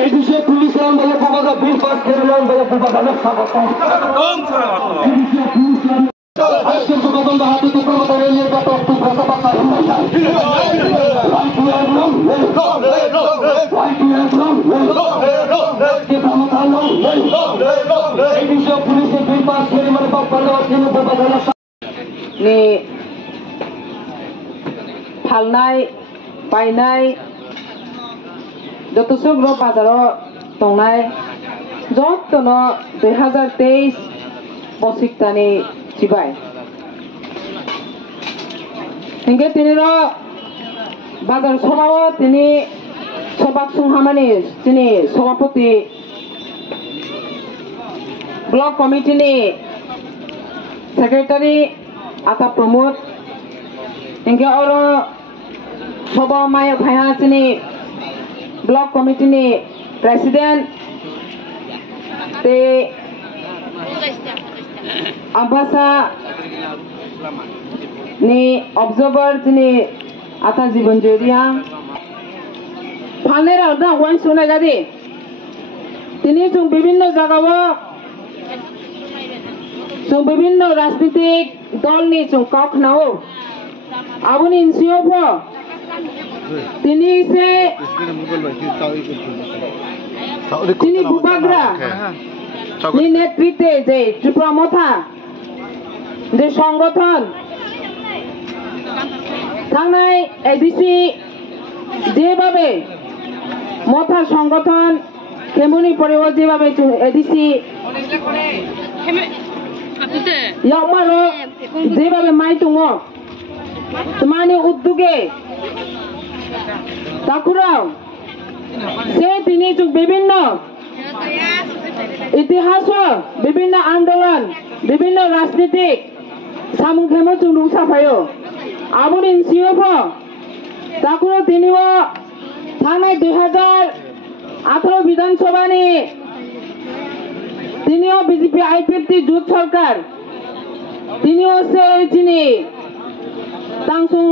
এই বিষয়ে পুলিশ বলে বাবা বিল পাস করলাম বলে বাবা फालनाय बायनाय যত সগ্র বাজারও দंनाय যতनो 2023 বসিকতানি জিবাই হিংগে তিনির বাজার সভাও তিনি সভাক সংহামানি তিনি সভাপতি ব্লক কমিটিनि सेक्रेटारि आता प्रमोद हिंगे और सभा माय भायाचिनि ब्लॉक कमिटीनि प्रेसिडेंट ते आबासा नि ऑब्जर्वर तिनि आता जीवन जोरिया फालने राउदा वन सुने गादी तिनि जों विभिन्न जगावो जों विभिन्न राजनीतिक दलनि जों काखनाओ आबुनि इनसियोफ तिनि से तिनि बुबाग्रा नि नेतृत्वे जे त्रिपुरा मथा जे संगठन थांनाय एडिसि जेभाबे मथा संगठन केमुनि परिबो जेभाबे एडिसि यामारो जेभाबे माइ दङ माने उद्योगे दाखुराव से दिनै जों विभिन्न इतिहास विभिन्न आंदोलन विभिन्न राजनीतिक सामुखेमो जों नुसाफायो आबुनि इनसियोफ दाखुराव दिनैव थांनाय 2018 विधानसभानि दिनैव बीजेपी I-50 जुथ सरकार दिनैव से दिनै तांसुं